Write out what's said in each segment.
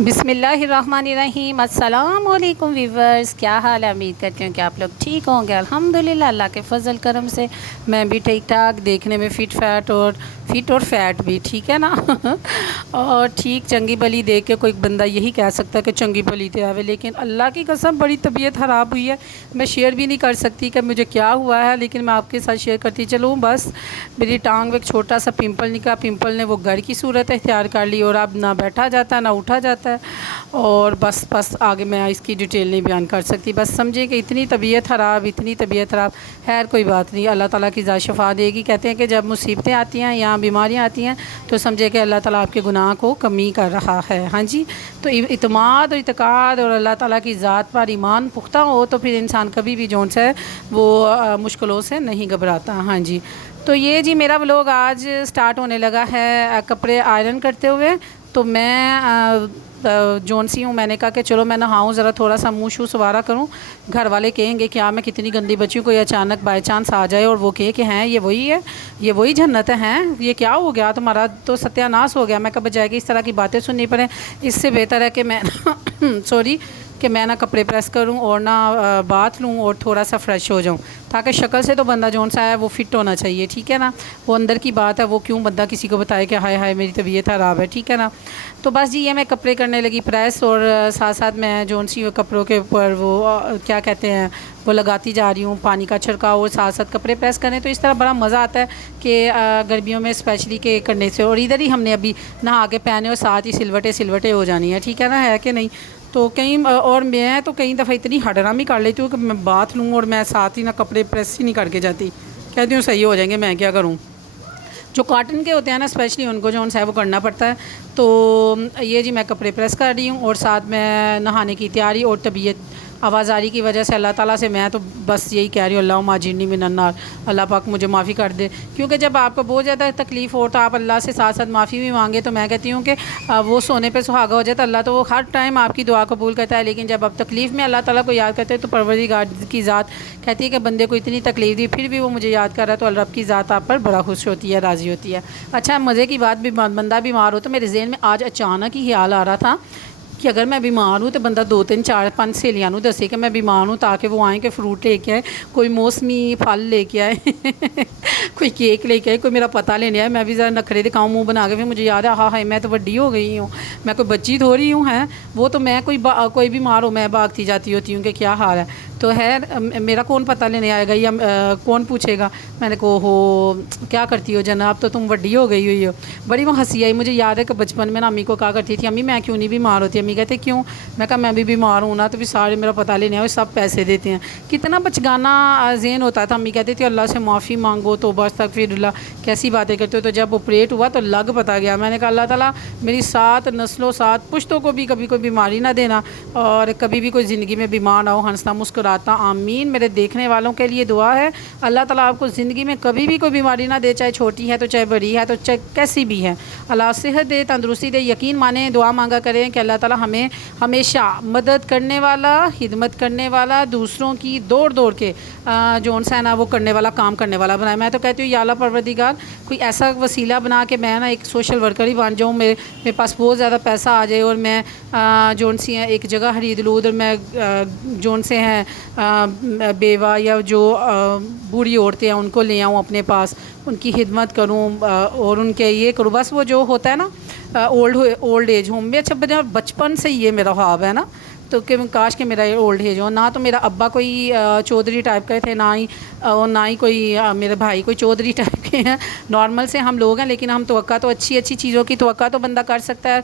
बिस्मिल्लाहिर्रहमानिर्रहीम। अस्सलाम वालेकुम व्यूवर्स, क्या हाल है? उम्मीद करती हूँ कि आप लोग ठीक होंगे। अल्हम्दुलिल्लाह, अल्लाह के फ़ज़ल करम से मैं भी ठीक ठाक, देखने में फ़िट और फैट भी, ठीक है ना। और ठीक चंगी भली देख के कोई बंदा यही कह सकता है कि चंगी भली तो आवे, लेकिन अल्लाह की कसम बड़ी तबीयत ख़राब हुई है। मैं शेयर भी नहीं कर सकती कि मुझे क्या हुआ है, लेकिन मैं आपके साथ शेयर करती चलूँ। बस मेरी टांग में एक छोटा सा पिंपल निकला। पिंपल ने वो घर की सूरत इख्तियार कर ली और अब ना बैठा जाता है ना उठा जाता है। और बस आगे मैं इसकी डिटेल नहीं बयान कर सकती। बस समझिए कि इतनी तबीयत ख़राब। खैर कोई बात नहीं, अल्लाह ताला की ज़ात शफ़ा देगी। कहते हैं कि जब मुसीबतें आती हैं या बीमारियां आती हैं तो समझे कि अल्लाह ताला आपके गुनाह को कमी कर रहा है। हाँ जी, तो इत्माद और इत्क़ाद और अल्लाह ताला की ज़ात पर ईमान पुख्ता हो तो फिर इंसान कभी भी जोन सा है वो मुश्किलों से नहीं घबराता। हाँ जी, तो ये जी मेरा व्लॉग आज स्टार्ट होने लगा है कपड़े आयरन करते हुए। तो मैं जौन सी हूँ, मैंने कहा कि चलो मैं नहाऊँ, ज़रा थोड़ा सा मुँह शू सवारा करूँ। घर वाले कहेंगे क्या मैं कितनी गंदी बच्ची हूँ, कोई अचानक बाई चांस आ जाए और वो कहे कि हैं ये वही है, ये वही जन्नत है, ये क्या हो गया, तुम्हारा तो सत्यानाश हो गया। मैं कब बजाय कि इस तरह की बातें सुननी पड़े, इससे बेहतर है कि मैं सॉरी कि मैं ना कपड़े प्रेस करूं और ना बाथ लूं और थोड़ा सा फ़्रेश हो जाऊं, ताकि शक्ल से तो बंदा जौन सा है वो फ़िट होना चाहिए, ठीक है ना। वो अंदर की बात है, वो क्यों बंदा किसी को बताए कि हाय हाय मेरी तबीयत ख़राब है, ठीक है ना। तो बस जी ये मैं कपड़े करने लगी प्रेस, और साथ साथ मैं जौन सी कपड़ों के ऊपर वो क्या कहते हैं वो लगाती जा रही हूँ, पानी का छिड़काव, और साथ साथ कपड़े प्रेस करें तो इस तरह बड़ा मज़ा आता है कि गर्मियों में स्पेशली के करने से। और इधर ही हमने अभी नहा के पहने और साथ ही सिलवटें हो जानी है, ठीक है ना, है कि नहीं। तो कई और मैं तो कई दफ़ा इतनी हडरामी कर लेती हूँ कि मैं बात लूँ और मैं साथ ही ना कपड़े प्रेस ही नहीं करके जाती, कहती हूँ सही हो जाएंगे, मैं क्या करूँ। जो कॉटन के होते हैं ना स्पेशली उनको जो है वो करना पड़ता है। तो ये जी मैं कपड़े प्रेस कर रही हूँ और साथ में नहाने की तैयारी। और तबीयत आवाज़ारी की वजह से अल्लाह ताला से मैं तो बस यही कह रही हूँ, अल्लाह माजिरनी मिनन्नार, अल्लाह पाक मुझे माफ़ी कर दे। क्योंकि जब आपको बहुत ज़्यादा तकलीफ़ हो तो आप अल्लाह से साथ साथ माफ़ी भी मांगे। तो मैं कहती हूँ कि वो सोने पे सुहागा हो जाए तो अल्लाह तो वो हर टाइम आपकी दुआ कबूल करता है। लेकिन जब आप तकलीफ़ में अल्लाह ताला को याद करते हैं तो परवरदिगार की ज़ात कहती है कि बंदे को इतनी तकलीफ़ दी फिर भी वो मुझे याद कर रहा है, तो रब की ज़ात आप पर बड़ा खुश होती है, राज़ी होती है। अच्छा, मज़े की बात भी, बंदा बीमार हो तो मेरे जहन में आज अचानक ही ख्याल आ रहा था कि अगर मैं बीमार हूँ तो बंदा 2 3 4 5 सहेलियाँ नूं दसे कि मैं बीमार हूँ, ताकि वो आएँ कि फ्रूट लेके आए, कोई मौसमी फल लेके आए कोई केक लेके आए, कोई मेरा पता लेने आए। मैं भी ज़रा नखरे दिखाऊँ मुँह बना के, फिर मुझे याद है हाँ हाय मैं तो बड़ी हो गई हूँ, मैं कोई बच्ची थोड़ी हूँ, हैं वो तो मैं कोई बीमार हो मैं भागती जाती होती हूँ कि क्या हाल है। तो है मेरा कौन पता लेने आएगा या कौन पूछेगा। मैंने कहा हो क्या करती हो जनाब, तो तुम बड़ी हो गई हुई हो। बड़ी वो हंसी आई। मुझे याद है कि बचपन में ना अम्मी को कहा करती थी, अम्मी मैं क्यों नहीं बीमार होती। अम्मी कहते क्यों, मैं कहा मैं भी बीमार हूँ ना, तो भी सारे मेरा पता लेने आए, सब पैसे देते हैं। कितना बचगाना ज़हन होता था। अम्मी कहती थी अल्लाह से माफ़ी मांगो तो बस तक, फिर अल्लाह कैसी बातें करते हो। तो जब ऑपरेट हुआ तो लग पता गया। मैंने कहा अल्लाह ताला मेरी 7 नस्लों 7 पुश्तों को भी कभी कोई बीमारी ना देना और कभी भी कोई ज़िंदगी में बीमार ना हो, हंसता मुस्कुराता आमीन। मेरे देखने वालों के लिए दुआ है, अल्लाह ताला आपको ज़िंदगी में कभी भी कोई बीमारी ना दे, चाहे छोटी है तो चाहे बड़ी है तो चाहे कैसी भी है। अल्लाह सेहत दे, तंदुरुस्ती दे। यकीन माने, दुआ मांगा करें कि अल्लाह ताला हमें हमेशा मदद करने वाला, खिदमत करने वाला, दूसरों की दौड़ दौड़ के जोन सा है ना वो करने वाला, काम करने वाला बनाए। मैं तो कहती हूँ या अल्लाह परवरदिगार कोई ऐसा वसीला बना के मैं ना एक सोशल वर्कर ही बन जाऊँ, मेरे पास बहुत ज़्यादा पैसा आ जाए और मैं जोन सी है एक जगह खरीद लूँ, उधर मैं जोन से हैं बेवा या जो बूढ़ी औरतें हैं उनको ले आऊँ अपने पास, उनकी खिदमत करूँ और उनके ये करूँ। बस वो जो होता है ना ओल्ड एज होम में। अच्छा, बचपन से ये मेरा ख्वाब है ना, तो कि काश कि मेरा ये ओल्ड एज हो ना। तो मेरा अब्बा कोई चौधरी टाइप के थे, ना ही कोई मेरे भाई कोई चौधरी टाइप के हैं। नॉर्मल से हम लोग हैं, लेकिन हम तवक्का तो अच्छी चीज़ों की तवक्का तो बंदा कर सकता है,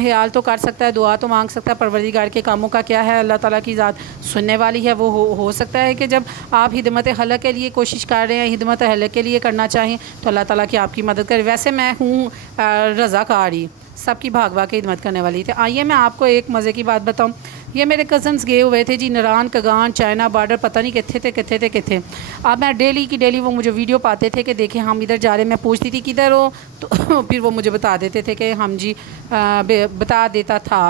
ख्याल तो कर सकता है, दुआ तो मांग सकता है। परवरदिगार के कामों का क्या है, अल्लाह ताला की ज़ात सुनने वाली है। वो हो सकता है कि जब आप हिदमत हलक के लिए कोशिश कर रहे हैं, हिदमत हलक के लिए करना चाहें तो अल्लाह ताला की आपकी मदद करे। वैसे मैं हूँ रज़ाकारी, सबकी भाग भाग के हिदमत करने वाली थी। आइए मैं आपको एक मज़े की बात बताऊँ। ये मेरे कज़न्स गए हुए थे जी नारान कगान चाइना बॉर्डर, पता नहीं कितने। अब मैं डेली की डेली वो मुझे वीडियो पाते थे कि देखें हम इधर जा रहे हैं। मैं पूछती थी किधर हो, तो फिर वो मुझे बता देते थे कि हम जी बता देता था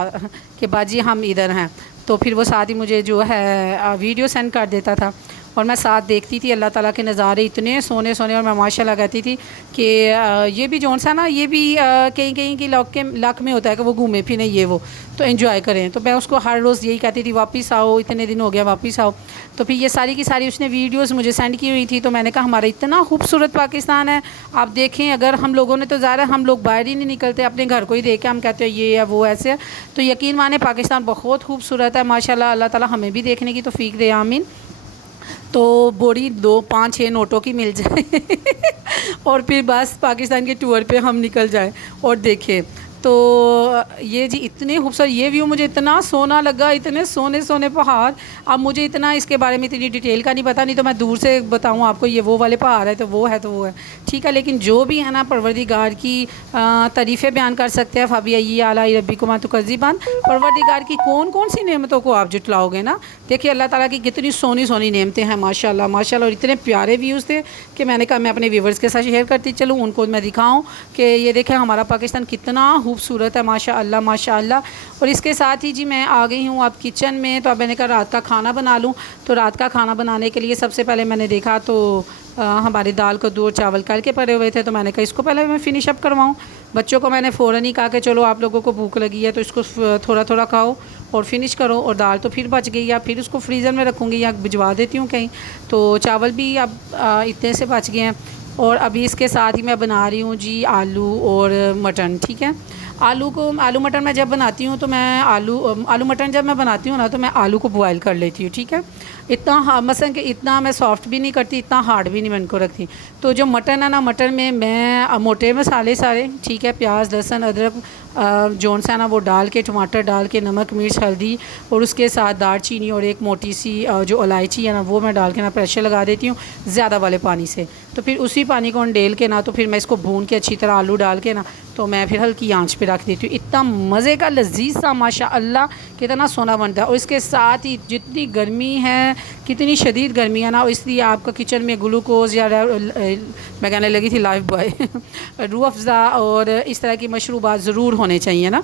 कि बाजी हम इधर हैं। तो फिर वो साथ ही मुझे जो है वीडियो सेंड कर देता था। और मैं साथ देखती थी। अल्लाह ताला के नज़ारे इतने सोने सोने, और मैं माशाल्लाह कहती थी कि ये भी जोन सा ना, ये भी कहीं कहीं की लक में होता है कि वो घूमे फिरे ये वो, तो एंजॉय करें। तो मैं उसको हर रोज़ यही कहती थी वापस आओ, इतने दिन हो गया वापस आओ। तो फिर ये सारी की सारी उसने वीडियोस मुझे सेंड की हुई थी। तो मैंने कहा हमारा इतना खूबसूरत पाकिस्तान है, आप देखें। अगर हम लोगों ने तो ज़ाहिर है हम लोग बाहर ही नहीं निकलते, अपने घर को ही देख के हम कहते हैं ये है वो ऐसे है। तो यकीन माने पाकिस्तान बहुत खूबसूरत है माशाल्लाह। अल्लाह ताला हमें भी देखने की तौफीक दे, आमीन। तो बोरी 2 5 6 नोटों की मिल जाए और फिर बस पाकिस्तान के टूर पे हम निकल जाए और देखें। तो ये जी इतने खूबसूरत ये व्यू मुझे इतना सोना लगा, इतने सोने सोने पहाड़। अब मुझे इतना इसके बारे में इतनी डिटेल का नहीं पता, नहीं तो मैं दूर से बताऊँ आपको ये वो वाले पहाड़ है तो वो है, तो वो है, ठीक है। लेकिन जो भी है ना, परवरदिगार की तारीफ़ें बयान कर सकते हैं। फ़बी आला रब्बिकुमा तुकज़्ज़िबान, परवरदिगार की कौन कौन सी नेमतों को आप जुटलाओगे ना। देखिए अल्लाह ताला की कितनी सोनी सोनी नेमतें हैं माशाल्लाह माशाल्लाह। और इतने प्यारे व्यूज़ थे कि मैंने कहा मैं अपने व्यूवर्स के साथ शेयर करती चलूँ, उनको मैं दिखाऊँ कि ये देखें हमारा पाकिस्तान कितना खूबसूरत है माशाअल्लाह माशाअल्लाह। और इसके साथ ही जी मैं आ गई हूँ अब किचन में। तो अब मैंने कहा रात का खाना बना लूँ। तो रात का खाना बनाने के लिए सबसे पहले मैंने देखा तो हमारी दाल को 2 चावल कल के पड़े हुए थे। तो मैंने कहा इसको पहले मैं फ़िनिश अप करवाऊँ। बच्चों को मैंने फ़ौरन ही कहा कि चलो आप लोगों को भूख लगी है तो इसको थोड़ा थोड़ा खाओ और फ़िनिश करो। और दाल तो फिर बच गई, या फिर उसको फ्रीज़र में रखूँगी या भिजवा देती हूँ कहीं। तो चावल भी अब इतने से बच गए हैं। और अभी इसके साथ ही मैं बना रही हूँ जी आलू और मटन, ठीक है। आलू मटन मैं जब बनाती हूँ तो मैं आलू मटन जब मैं बनाती हूँ ना, तो मैं आलू को बॉयल कर लेती हूँ, ठीक है। इतना मसलन कि इतना मैं सॉफ़्ट भी नहीं करती, इतना हार्ड भी नहीं मैं इनको रखती। तो जो मटन है ना, मटन में मैं मोटे मसाले सारे, ठीक है, प्याज लहसुन अदरक जौन सा ना वो डाल के, टमाटर डाल के, नमक मिर्च हल्दी, और उसके साथ दालचीनी और एक मोटी सी जो इलायची है ना वो मैं डाल के ना प्रेशर लगा देती हूँ ज़्यादा वाले पानी से। तो फिर उसी पानी को अंडेल के ना, तो फिर मैं इसको भून के अच्छी तरह आलू डाल के ना, तो मैं फिर हल्की आंच पे रख देती हूँ। इतना मज़े का लजीज सा माशाअल्लाह कितना सोना बनता है। और इसके साथ ही जितनी गर्मी है, कितनी शदीद गर्मी है ना, इसलिए आपका किचन में ग्लूकोज़ या मैं कहने लगी थी लाइफ बॉय रूह अफ़ज़ा और इस तरह की मशरूबात ज़रूर होने चाहिए ना।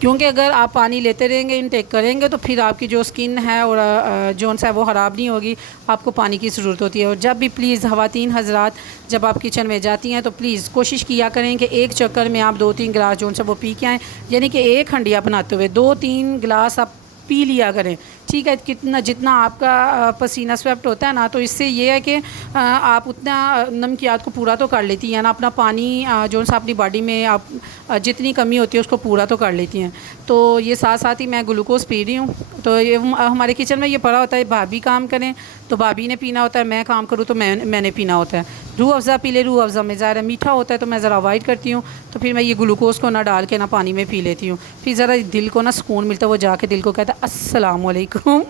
क्योंकि अगर आप पानी लेते रहेंगे, इनटेक करेंगे, तो फिर आपकी जो स्किन है और जोन सा है वो ख़राब नहीं होगी। आपको पानी की ज़रूरत होती है। और जब भी प्लीज़ ख़वातीन हज़रात जब आप किचन में जाती हैं तो प्लीज़ कोशिश किया करें कि एक चक्कर में आप 2-3 गिलास जोन सा वो पी के आएँ। यानी कि एक हंडिया बनाते हुए 2-3 गिलास आप पी लिया करें, ठीक है। कितना जितना आपका पसीना स्वेप्ट होता है ना, तो इससे ये है कि आप उतना नमकियात को पूरा तो कर लेती हैं ना, अपना पानी जो सा अपनी बॉडी में आप जितनी कमी होती है उसको पूरा तो कर लेती हैं। तो ये साथ साथ ही मैं ग्लूकोज़ पी रही हूँ। तो ये हमारे किचन में ये पड़ा होता है, भाभी काम करें तो भाभी ने पीना होता है, मैं काम करूँ तो मैंने पीना होता है। रूह अफ़ज़ा पी ले, रूह अफ़ज़ा में ज़्यादा मीठा होता है तो मैं ज़रा अवॉइड करती हूँ। तो फिर मैं ये ग्लूकोज़ को ना डाल के ना पानी में पी लेती हूँ। फिर ज़रा दिल को ना सुकून मिलता है, वो जाके दिल को कहता है अस्सलाम वालेकुम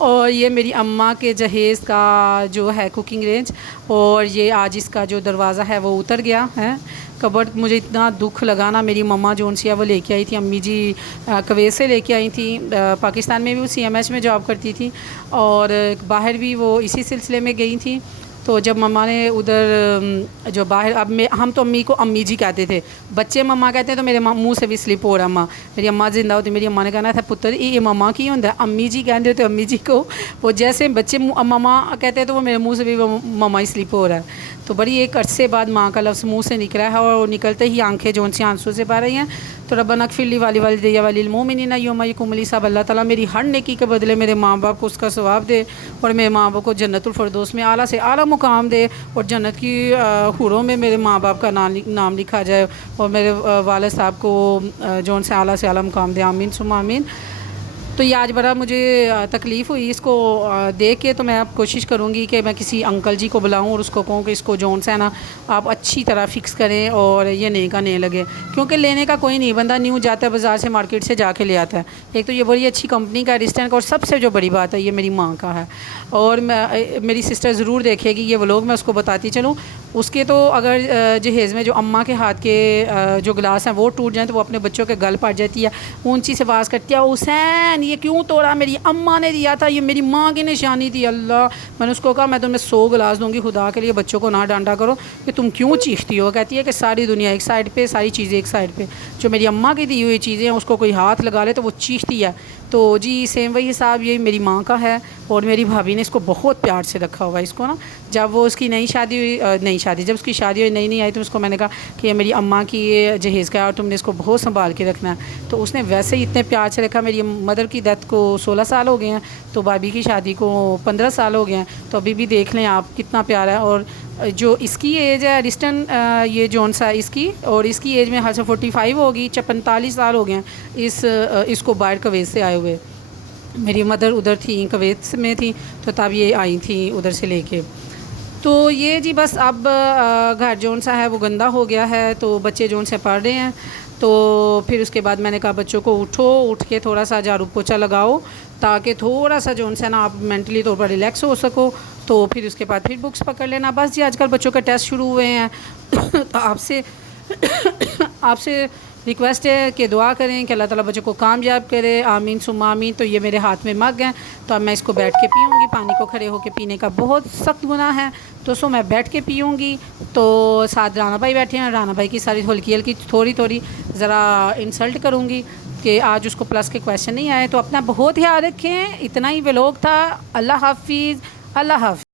और ये मेरी अम्मा के जहेज़ का जो है कुकिंग रेंज, और ये आज इसका जो दरवाज़ा है वो उतर गया है कबर्ड। मुझे इतना दुख लगा ना, मेरी मम्मा जोन सी है वो लेके आई थी, अम्मी जी कुवैत से लेके आई थी। पाकिस्तान में भी वो CMH में जॉब करती थी और बाहर भी वो इसी सिलसिले में गई थी। तो जब मम्मा ने उधर जो बाहर, अब हम तो अम्मी को अम्मी जी कहते थे, बच्चे मम्मा कहते हैं तो मेरे मुंह से भी स्लिप हो रहा अम्मा। मेरी अम्मा जिंदा होती, मेरी अम्मा ने कहना था पुत्र ये मम्मा की होता है, अम्मी जी कहते हो तो अम्मी जी को। वो जैसे बच्चे मम्मा कहते हैं तो वो मेरे मुंह से भी वो मम्मा ही स्लिप हो रहा है। तो बड़ी एक अरसे बाद माँ का लफ्ज़ मुँह से निकला है और निकलते ही आंखें जोन सी आंसू से भर रही हैं। तो रब्बना ग़फ़िर वाली वालिदैया वलिल मोमिनीना यौमा यक़ूमुल हिसाब। अल्लाह ताला मेरी हर नेकी के बदले मेरे माँ बाप को उसका सवाब दे और मेरे माँ बाप को जन्नतुल फ़िरदौस में आला से आला मुकाम दे और जन्नत की हुरों में मेरे माँ बाप का नाम लिखा जाए और मेरे वालिद साहब को जोन से आला मुकाम दे, आमीन सुम्मा आमीन। तो ये आज बड़ा मुझे तकलीफ़ हुई इसको देख के। तो मैं अब कोशिश करूँगी कि मैं किसी अंकल जी को बुलाऊँ और उसको कहूँ कि इसको जोन सा है ना आप अच्छी तरह फ़िक्स करें और ये नए का नए लगे। क्योंकि लेने का कोई नहीं, बंदा न्यू जाता है बाज़ार से मार्केट से जाके ले आता है। एक तो ये बड़ी अच्छी कंपनी का रिस्टेंट का, और सबसे जो बड़ी बात है ये मेरी माँ का है। और मेरी सिस्टर ज़रूर देखेगी ये व्लॉग, मैं उसको बताती चलूँ। उसके तो अगर जहेज़ में जो अम्मा के हाथ के जो गिलास हैं वो टूट जाएँ तो वो अपने बच्चों के गल पड़ जाती है, ऊँची से आवाज़ करती है हुसैन ये क्यों तोड़ा, मेरी अम्मा ने दिया था, ये मेरी माँ की निशानी थी। अल्लाह, मैंने उसको कहा मैं तुम्हें 100 गिलास दूँगी, खुदा के लिए बच्चों को ना डांटा करो कि तुम क्यों चीखती हो। कहती है कि सारी दुनिया एक साइड पे, सारी चीज़ें एक साइड पे, जो मेरी अम्मा की दी हुई चीज़ें हैं उसको कोई हाथ लगा ले तो वो चीखती है। तो जी सेम वही हिसाब ये मेरी माँ का है। और मेरी भाभी ने इसको बहुत प्यार से रखा हुआ है इसको ना। जब वो उसकी नई शादी हुई, नई शादी जब उसकी शादी हुई नई नई आई तो उसको मैंने कहा कि ये मेरी अम्मा की ये जहेज़ का है और तुमने इसको बहुत संभाल के रखना है। तो उसने वैसे ही इतने प्यार से रखा। मेरी मदर की डेथ को 16 साल हो गए हैं, तो भाभी की शादी को 15 साल हो गए हैं, तो अभी भी देख लें आप कितना प्यार है। और जो इसकी एज है रिस्टन, ये जौन सा इसकी, और इसकी एज में हाल से 45 होगी, 45 साल हो गए हैं इसको बाहर कुवैत से आए हुए। मेरी मदर उधर थी, कुवैत में थी, तो तब ये आई थी उधर से लेके। तो ये जी बस अब घर जौन सा है वो गंदा हो गया है, तो बच्चे जौन से पढ़ रहे हैं। तो फिर उसके बाद मैंने कहा बच्चों को उठ के थोड़ा सा झाड़ू पोछा लगाओ, ताकि थोड़ा सा जौन सा ना आप मेंटली तौर पर रिलैक्स हो सको। तो फिर उसके बाद फिर बुक्स पकड़ लेना। बस जी आजकल बच्चों के टेस्ट शुरू हुए हैं तो आपसे आपसे रिक्वेस्ट है कि दुआ करें कि अल्लाह ताला बच्चों को कामयाब करे, आमीन सुम्मा आमीन। तो ये मेरे हाथ में मग हैं, तो अब मैं इसको बैठ के पीऊँगी। पानी को खड़े होकर पीने का बहुत सख्त गुनाह है, तो सो मैं बैठ के पीऊँगी। तो साथ राना भाई बैठे हैं, राना भाई की सारी हल्की हल्की थोड़ी थोड़ी ज़रा इंसल्ट करूँगी कि आज उसको प्लस के क्वेश्चन नहीं आए। तो अपना बहुत ख्याल रखें। इतना ही व्लॉग था। अल्लाह हाफिज़, अल्लाह हाफिज़।